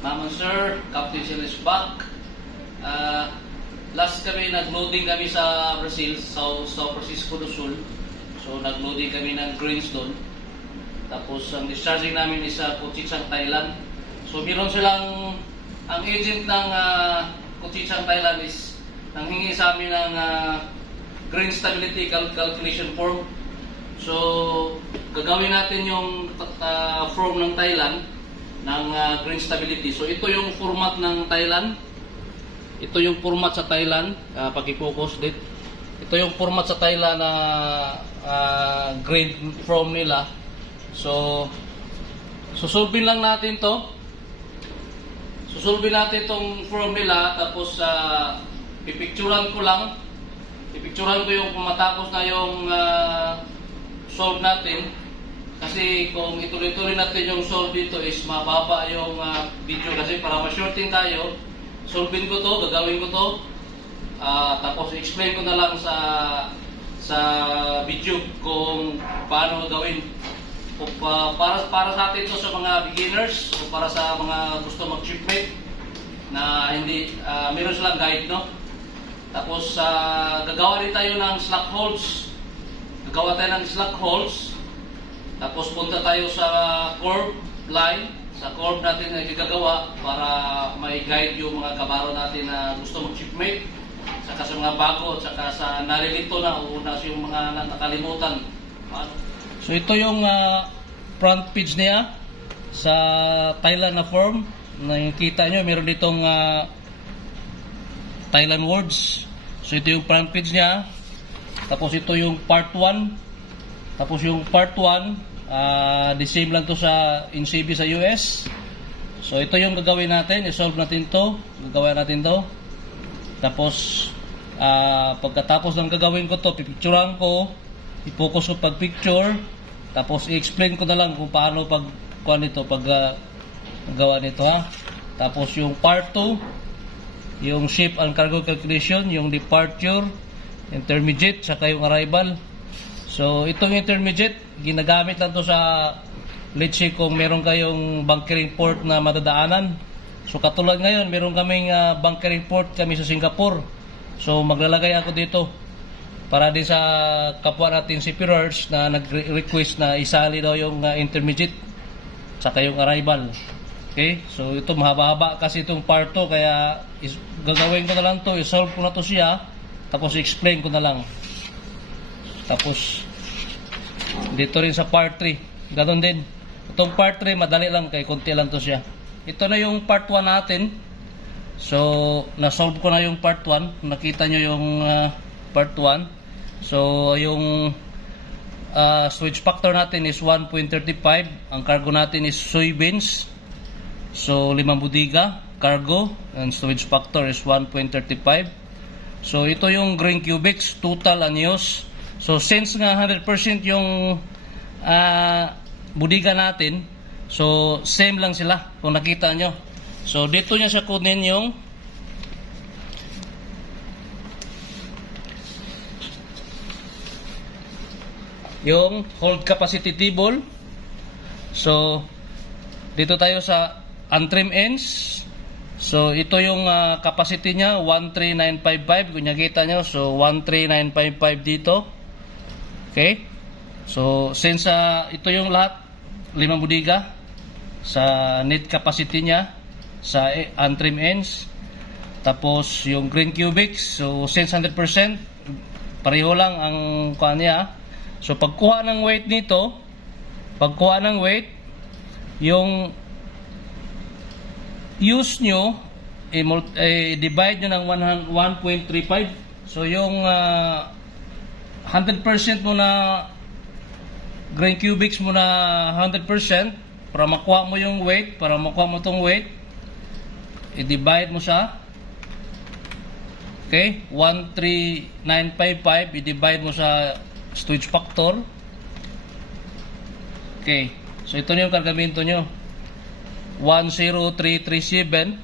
Ma'am and Sir, Captain Sil is back. Last kami, nag-loading kami sa Brazil, sa São Francisco do Sul. So, nag-loading kami ng grains doon. Tapos, ang discharging namin is sa Cochicang, Thailand. So, meron silang, ang agent ng Cochicang, Thailand is nanghingi sa amin ng grain stability calculation form. So, gagawin natin yung form ng Thailand ng grain stability. So, ito yung format ng Thailand. Ito yung format sa Thailand. Pag-focus dito. Ito yung format sa Thailand na grain form nila. So, susulbin lang natin to. Susulbin natin itong form nila. Tapos, pipicturan ko lang. Pipicturan ko yung matapos na yung solve natin. Kasi kung ituloy-tuloy natin yung solve dito is mababa yung video. Kasi para ma-shorten tayo, solvein ko to, gagawin ko to. Tapos explain ko na lang sa video kung paano gawin. Para sa atin to sa mga beginners o para sa mga gusto mag-shipmate na hindi meron silang guide, no? Tapos gagawa din tayo ng slack holes. Gagawa tayo ng slack holes. Tapos punta tayo sa curve line. Sa curve natin na gagagawa para may guide yung mga kabaro natin na gusto mag-shipmate. Saka sa mga bago, saka sa nalilito na o na yung mga nakalimutan. So ito yung front page niya sa Thailand na form. Nakikita nyo, meron ditong Thailand words. So ito yung front page niya. Tapos ito yung part 1. Tapos yung part 1, the same lang to sa NCB sa US. So ito yung gagawin natin. I-solve natin to. Gagawin natin to. Tapos pagkatapos ng gagawin ko to, pipicturean ko. I-focus ko pag-picture. Tapos i-explain ko na lang kung paano pag-gawa nito, ha. Tapos yung part 2, yung ship and cargo calculation, yung departure, intermediate, saka yung arrival. So, itong intermediate, ginagamit lang to sa, let's say, kung meron kayong bunkering port na madadaanan. So, katulad ngayon, meron kaming bunkering port kami sa Singapore. So, maglalagay ako dito para din sa kapwa natin si Pirards na nag-request na isali daw yung intermediate, saka yung arrival. Okay, so ito mahaba-haba kasi itong part 2, kaya gagawin ko na lang to, i-solve ko na to siya, tapos i-explain ko na lang. Tapos dito rin sa part 3, ganoon din. Itong part 3 madali lang, kay konti lang to siya. Ito na yung part 1 natin. So na-solve ko na yung part 1. Nakita nyo yung part 1. So yung switch factor natin is 1.35. Ang cargo natin is soybeans. So, 5 budiga, cargo, and storage factor is 1.35. So, ito yung grain cubics, total anyos. So, since nga 100% yung budiga natin, so, same lang sila kung nakita nyo. So, dito niya sa kunin yung hold capacity table. So, dito tayo sa untrim ends. So ito yung capacity niya, 13955 kung nakita nyo. So 13955 dito. Okay, so since ito yung lahat 5 budiga sa net capacity niya sa untrim ends. Tapos yung grain cubics, so since 100% pareho lang ang kuha niya. So pagkuha ng weight nito, yung use nyo, divide nyo ng 1.35. So yung 100% mo na grain cubics mo na 100%, para makuha mo yung weight, para makuha mo itong weight, i-divide mo siya. Okay, 13955, i-divide mo sa storage factor. Okay, so ito na yung kargamento nyo, 10337.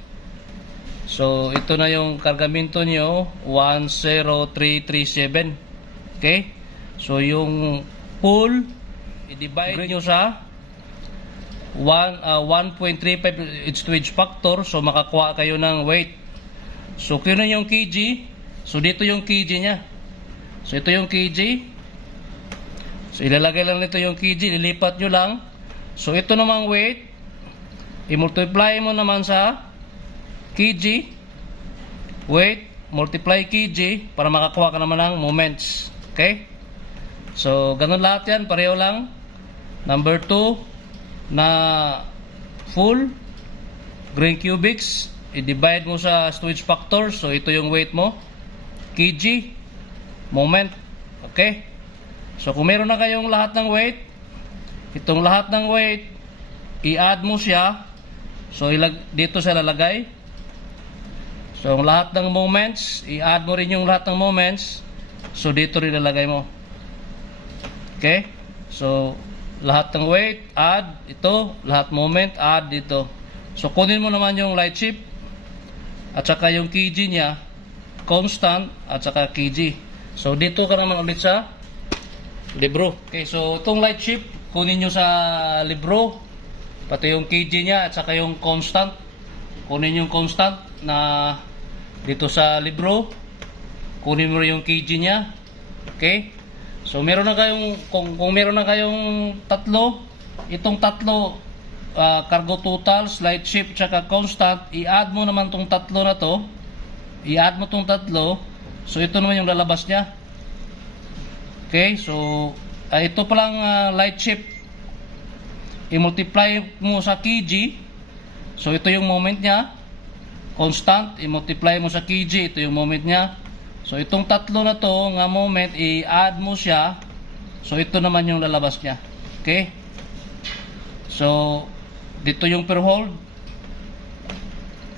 So ito na yung kargamento nyo, 10337. Okay, so yung pool i-divide nyo sa 1.35 edge-to-edge factor, so makakuha kayo ng weight. So kung yun yung kg, so dito yung kg nya. So ito yung kg. So ilalagay lang nito yung kg, lilipat nyo lang. So ito namang weight, i-multiply mo naman sa kg. Weight, multiply kg, para makakuha ka naman ng moments. Okay? So ganun lahat yan, pareho lang. Number 2, na full grain cubics, i-divide mo sa edge factor. So ito yung weight mo, kg, moment. Okay? So kung meron na kayong lahat ng weight, itong lahat ng weight, i-add mo siya. So dito sa lalagay. So ang lahat ng moments, i-add mo rin yung lahat ng moments. So dito rin lalagay mo. Okay? So lahat ng weight, add ito, lahat moment, add dito. So kunin mo naman yung light chip at saka yung kg nya, constant at saka kg. So dito ka naman ulit sa libro. Okay, so itong light chip, kunin nyo sa libro, pati yung kg nya at saka yung constant. Kunin yung constant na dito sa libro, kunin mo yung kg nya. Okay? So meron na kayong, kung meron na kayong tatlo, itong tatlo, cargo totals, light chip, tsaka constant, i-add mo naman tong tatlo na to. I-add mo tong tatlo. So ito naman yung lalabas niya. Okay, so ito palang light chip, i-multiply mo sa kg. So ito yung moment niya. Constant, i-multiply mo sa kg, ito yung moment niya. So itong tatlo na to nga moment, i-add mo siya. So ito naman yung lalabas niya. Okay? So dito yung per hold,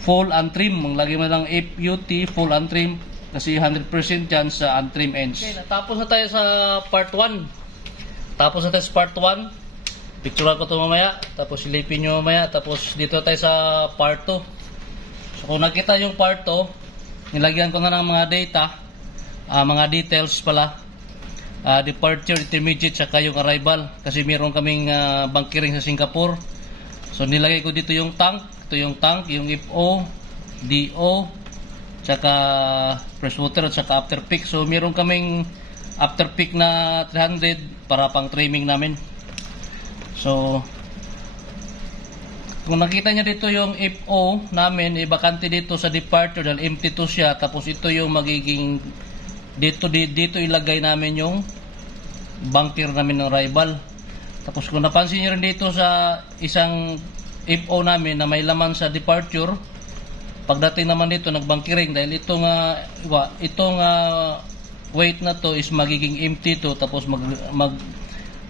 full and trim. Maglagay mo lang FUT, full and trim, kasi 100% yan sa untrim ends. Okay, natapos na tayo sa part 1. Tapos na tayo sa part 1. Picture ko ito mamaya, tapos silipin nyo mamaya. Tapos dito tayo sa part 2. So kung nakita yung part 2, nilagyan ko na ng mga data, mga details pala, departure, intermediate, saka yung arrival, kasi meron kaming bunkering sa Singapore. So nilagay ko dito yung tank, ito yung tank, yung FO, DO, saka freshwater at saka after peak. So meron kaming after peak na 300 para pang trimming namin. So kung nakita niya dito yung FO namin, bakante dito sa departure dahil empty to siya. Tapos ito yung magiging, dito ilagay namin yung bunker namin ng arrival. Tapos kung napansin niyo rin dito sa isang FO namin na may laman sa departure, pagdating naman dito nagbunkering dahil itong weight na to is magiging empty to. Tapos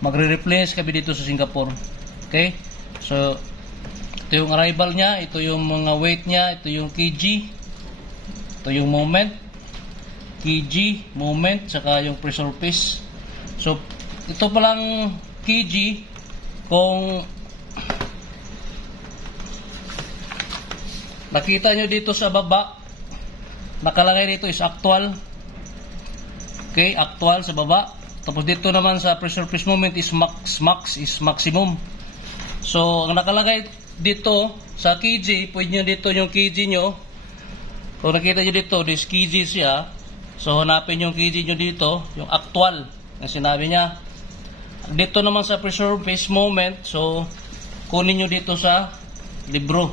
magre-replace kami dito sa Singapore. Okay? So ito yung arrival niya, ito yung mga weight niya, ito yung kg, ito yung moment, kg, moment, saka yung pressure piece. So ito palang kg, kung nakita nyo dito sa baba, nakalagay dito is actual. Okay, actual sa baba. Tapos dito naman sa pressure piece moment is max is maximum. So ang nakalagay dito sa kg, pwede nyo dito yung kg nyo. Kung nakita nyo dito, this kg siya. So hanapin yung kg nyo dito, yung actual na sinabi niya. Dito naman sa pressure piece moment, so kunin nyo dito sa libro.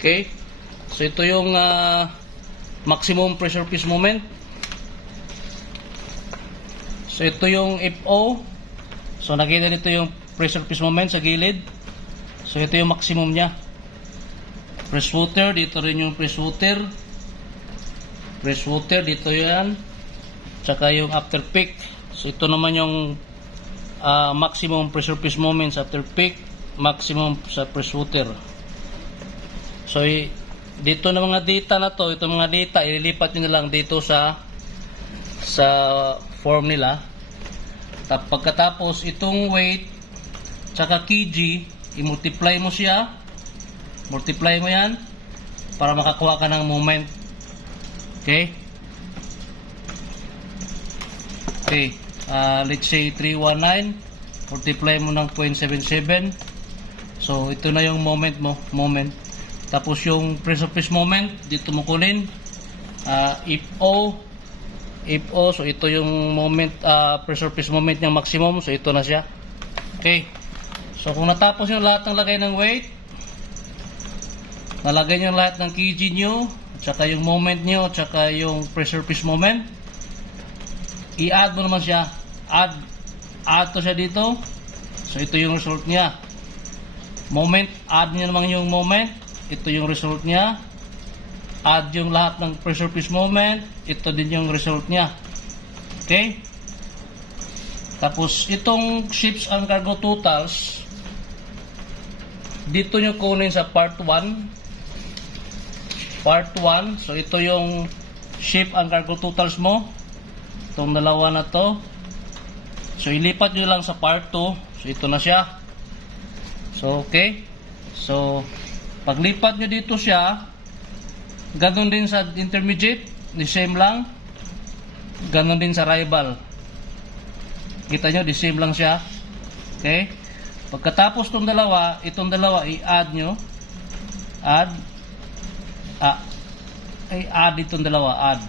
Okay, so ito yung maximum pressure piece moment. So ito yung FO. So nakita dito yung pressure piece moment sa gilid. So ito yung maximum niya. Freshwater, dito rin yung freshwater. Freshwater, dito yan. Tsaka yung after peak. So ito naman yung maximum pressure piece moment sa after peak, maximum sa freshwater. So dito na mga data na to, ito mga data, ililipat nyo na lang dito sa form nila. Pagkatapos itong weight tsaka kg, i-multiply mo siya, multiply mo yan para makakuha ka ng moment. Okay, Okay, let's say 319, multiply mo ng 0.77. So, ito na yung moment mo, Tapos yung pressure piece moment, dito mo kunin. If O, so ito yung moment, pressure piece moment ng maximum. So, ito na siya. Okay. So, kung natapos yung lahat ng lagay ng weight, nalagay nyo lahat ng kg nyo, at saka yung moment nyo, at saka yung pressure piece moment, i-add mo naman siya. Add to siya dito. So, ito yung result niya. Moment, add nyo naman yung moment. Ito yung result niya. Add yung lahat ng pressure piece moment. Ito din yung result niya. Okay? Tapos, itong ships and cargo totals, dito nyo kunin sa part 1. Part 1. So, ito yung ship and cargo totals mo. Itong dalawa na to. So, ilipat nyo lang sa part 2. So, ito na siya. So, okay. So, paglipat nyo dito siya, ganun din sa intermediate, the same lang. Ganun din sa rival. Kita nyo, the same lang siya. Okay. Pagkatapos itong dalawa, i-add nyo. Add itong dalawa, add.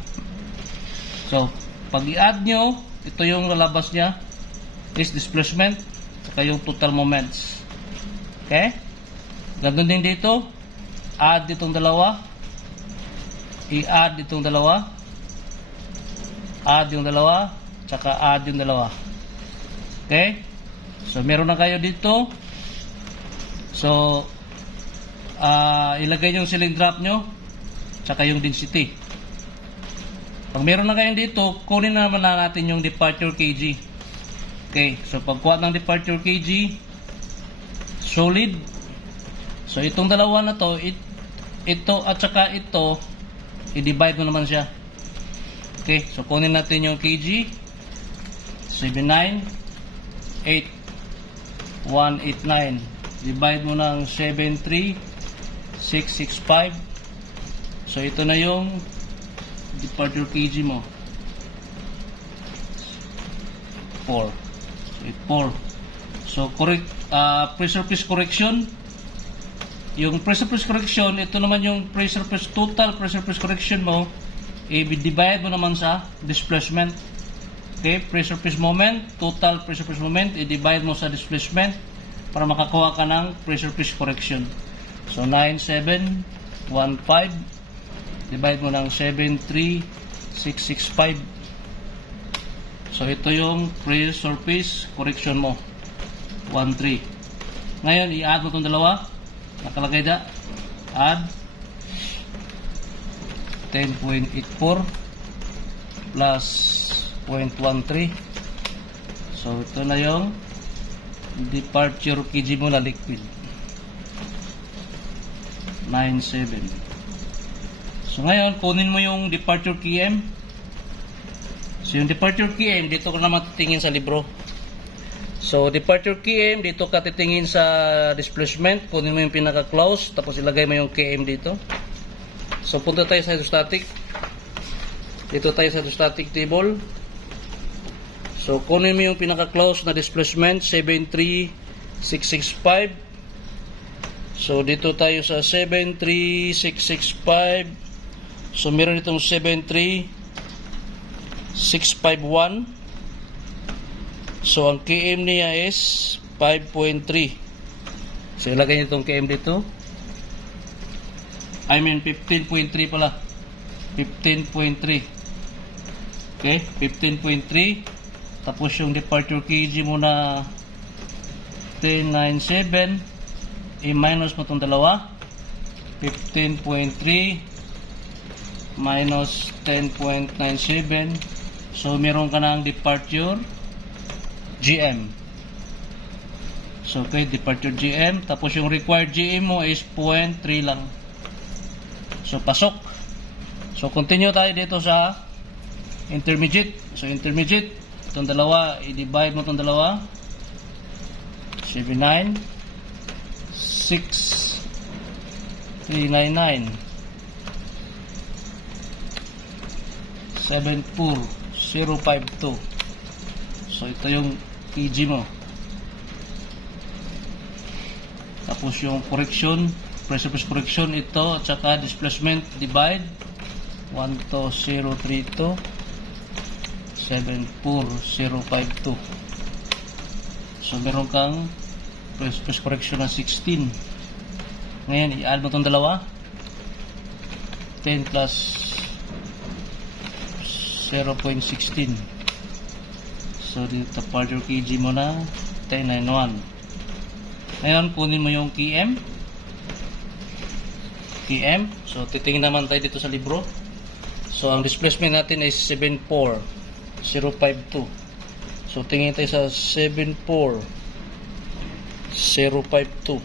So, pag i-add nyo, ito yung lalabas niya, is displacement, saka yung total moments. Okay? Ganun din dito, add itong dalawa, i-add itong dalawa, add yung dalawa, saka add yung dalawa. Okay? So, meron na kayo dito. So, ilagay yung ceiling drop nyo, saka yung density. Pag meron na kayo dito, kunin naman na natin yung departure kg. Okay, so pagkuha ng departure kg, solid. So, itong dalawa na to, ito at saka ito, i-divide mo naman siya. Okay, so kunin natin yung kg, 798,189. Divide mo ng 73665. So, ito na yung departure kg mo. 4. So, 4. So, pressure piece correction. Yung pressure piece correction, ito naman yung total pressure piece correction mo, i-divide mo naman sa displacement. Okay, pressure piece moment, total pressure piece moment, i-divide mo sa displacement para makakuha ka ng pressure piece correction. So, 9715, divide mo ng 73665. So, ito yung pressure piece correction mo, 13. Ngayon, i-add mo itong dalawa. Nakalagay na, add 10.84 plus 0.13. So, ito na yung departure kg mo na liquid. 97. So, ngayon, kunin mo yung departure km. So, yung departure km, dito ko naman titingin sa libro. So, departure km, dito ka titingin sa displacement. Kunin mo yung pinaka-close, tapos ilagay mo yung km dito. So, punta tayo sa hydrostatic. Dito tayo sa hydrostatic table. So, kunin mo yung pinaka-close na displacement, 73665. So, dito tayo sa 73665. So, meron itong 73651. So, ang km niya is 5.3. So, ilagay niyo itong km dito. 15.3 pala. 15.3. Okay, 15.3. Tapos yung departure kg mo na 1097. I-minus mo itong dalawa. 15.3 minus 10.97. So, meron ka ng departure GM. So, okay, departure GM. Tapos yung required GM mo is 0.3 lang. So, pasok. So, continue tayo dito sa intermediate. So, intermediate, itong dalawa, i-divide mo itong dalawa. 79 6 399 74052. So ito yung kg mo. Tapos yung correction, pressure correction ito, at saka displacement divide 12032 74052. So meron kang pressure correction na 16. Ngayon i-add mo itong dalawa, 10 plus 0.16. So dito part your kg mo na 1091. Ngayon kunin mo yung km. So titingin naman tayo dito sa libro. So ang displacement natin ay 74052. So tingin tayo sa 74052.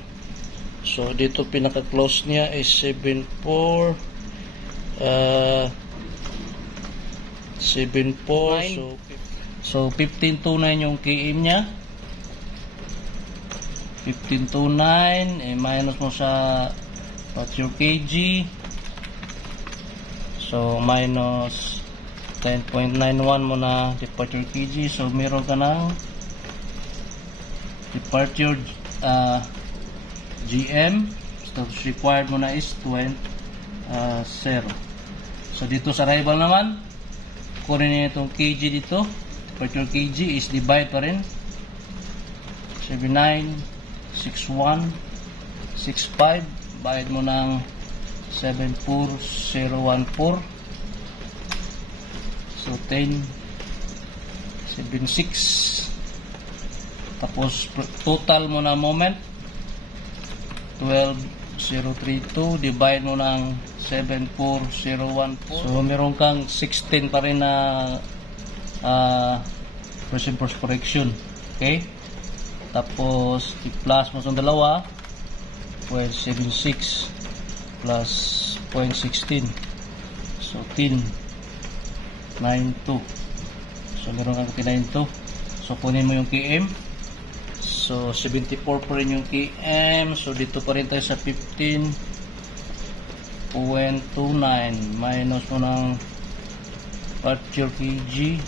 So dito pinaka close niya ay 74 so 1529 yung km niya. 1529 minus mo sa what's your kg. So minus 10.91 mo na departure kg. So meron ka ng departure GM. So required mo na is 0. So dito sa arrival naman, kunin niyo itong kg dito. Departure kg is divide pa rin 796165. Bayad mo ng 74014. So 1076. Tapos total mo na moment 12032. Divide mo ng 74014. So meron kang 16 pa rin na pressure correction. Okay? Tapos i-plus mo sa dalawa, 0.76 plus 0.16. So 1092. So meron kang 1092. So kunin mo yung km. So 74 pa rin yung km. So dito pa rin tayo sa 15.29 minus mo ng departure kg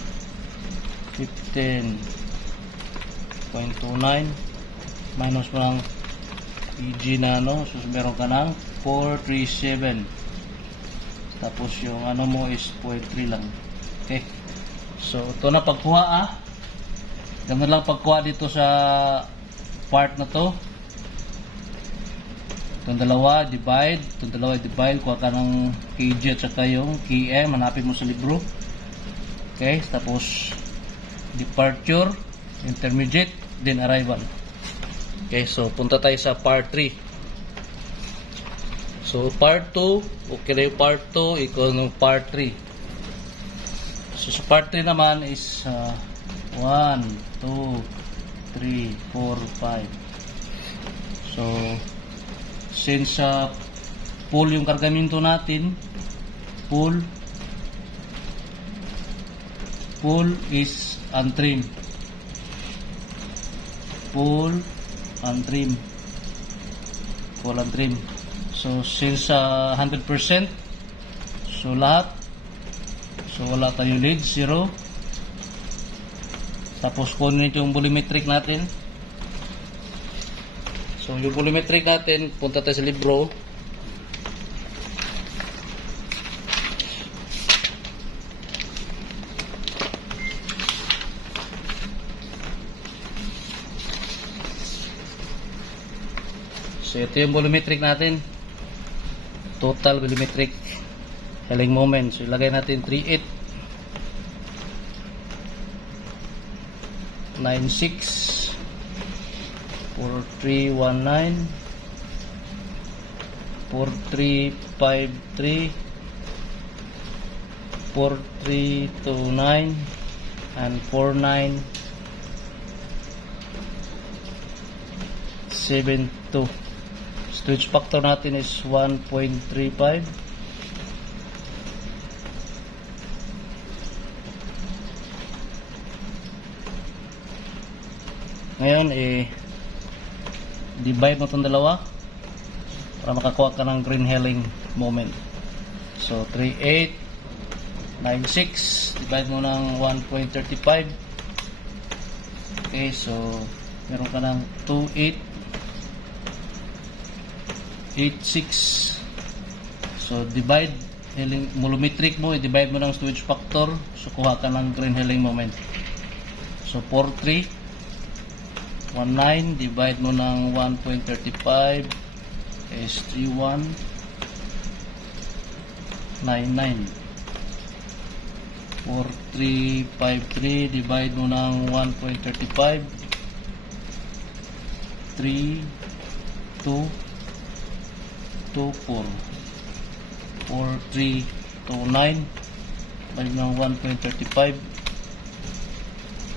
15.29 minus mo ng kg na so meron ka ng 437. Tapos yung mo is 0.3 lang. Okay, so ito na pagkuha ganun lang pagkuha dito sa part na to. Itong dalawa divide, kuha ka ng kg at saka yung km, hanapin mo sa libro. Okay, tapos departure, intermediate, then arrival. Okay, so punta tayo sa part 3. So part 2, okay na yung part 2, ikaw ng part 3. So sa part 3 naman is 1, 2, 3, 4, 5. So since full yung kargamento natin, full is untrimmed. Full untrimmed. So since 100%, so lahat, so wala tayo lead, 0. Tapos kunin ito yung volumetric natin. So yung volumetric natin, punta tayo sa libro. So ito yung volumetric natin. Total volumetric healing moment. So ilagay natin 3896 4319 4353 4329 and 4972. Stretch factor natin is 1.35. Ngayon divide mo itong dalawa para makakuha ka ng green healing moment. So 3896 divide mo ng 1.35. Okay, so meron ka ng 2.886. So divide healing volumetric mo, i-divide mo ng Stewage factor, so kuha ka ng drain healing moment. So 4319 divide mo ng 1.35 is 3199. 4353 divide mo ng 1.35 3224. 4329 divide ng 1.35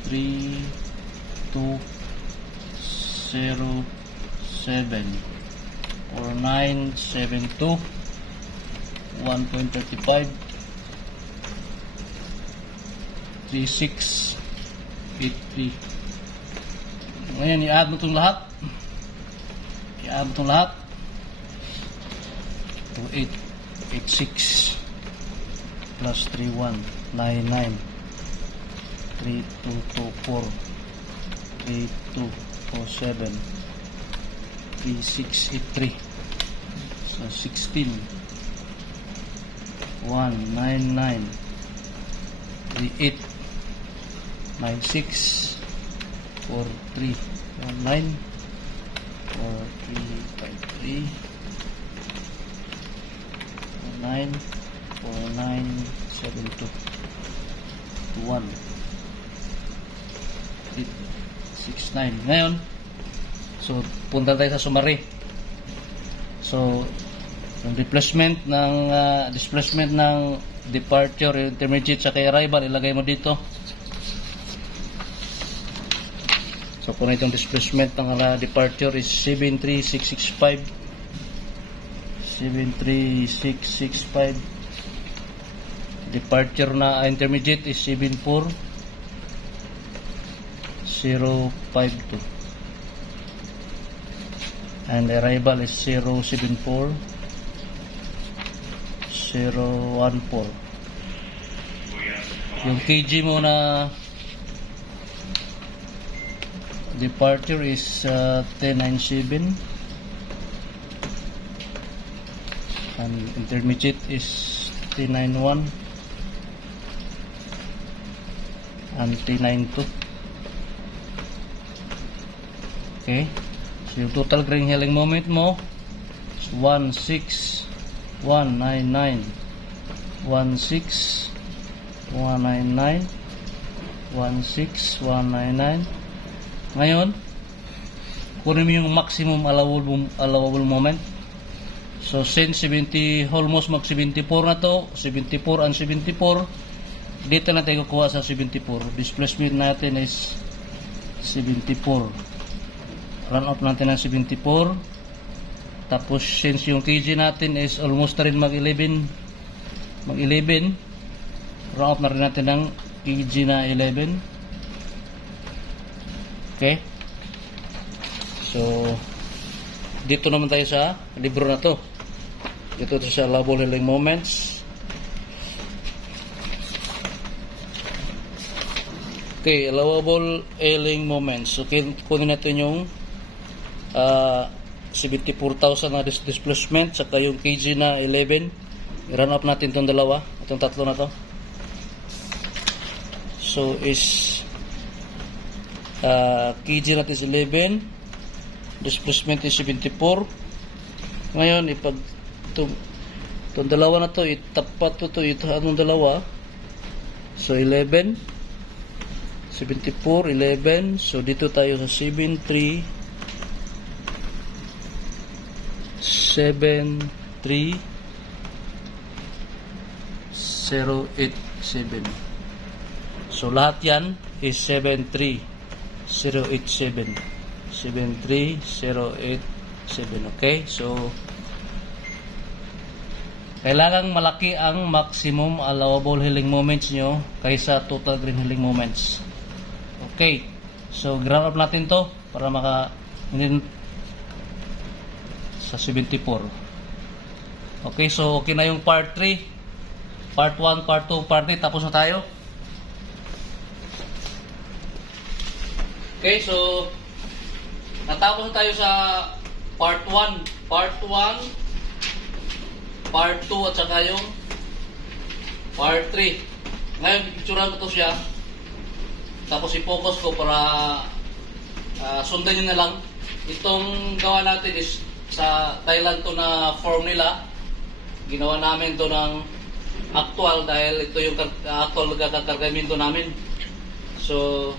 3207. 4972 1.35 3683. Ngayon i-add mo itong lahat. I-add mo itong lahat. 2886 plus 3199 3224 3247 3683. So 16 199 38 96 4319 4353 9 4972 1 869. Ngayon, so punta tayo sa summary. So yung displacement ng departure, intermediate sa arrival, ilagay mo dito. So kung itong displacement ng departure is 73665, 73665, departure na intermediate is 74052, and arrival is 074014. Yung kg mo na departure is 1097, and intermediate is 1091 and 1092. Okay, so yung total grain healing moment mo is 16199 16199 16199. Ngayon, kunin mo yung maximum allowable moment. So since 70, almost mag 74 na to, 74 and 74, dito na tayo kukuha sa 74. Displacement natin is 74. Run off natin ng 74. Tapos since yung kg natin is almost na rin mag 11, run off na rin natin ng kg na 11. Okay, so dito naman tayo sa libro na to. Dito sa allowable healing moments. Okay, allowable healing moments. So kunin natin yung 74,000 na displacement saka yung kg na 11. I-run up natin itong dalawa, itong tatlo na to. So is kg natin is 11, displacement is 74. Ngayon ipag itong dalawa na to, itapat to itong dalawa. So 11 74 11. So dito tayo sa 73 087. So lahat yan is 73087. 73087. Okay, so kailangang malaki ang maximum allowable healing moments nyo kaysa total green healing moments. Okay, so ground up natin to para sa 74. Okay, so okay na yung part 3, part 1, part 2, part 3, tapos na tayo. Okay. Okay, so natapos na tayo sa part 1. Part 1, part 2 at saka yung part 3. Ngayon, picturean ko to siya. Tapos i-focus ko para sundan nyo na lang. Itong gawa natin is sa Thailand to na form nila. Ginawa namin to ng actual dahil ito yung actual gagagamito namin. So,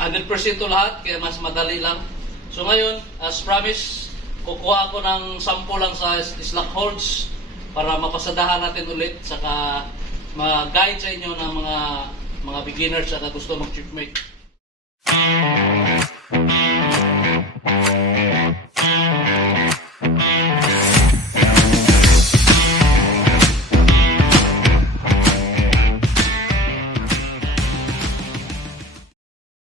100% to lahat, kaya mas madali lang. So ngayon, as promised, kukuha ako ng sample lang sa slug holds para mapasadahan natin ulit, saka mag-guide sa inyo ng mga beginners at gusto mag-chipmate.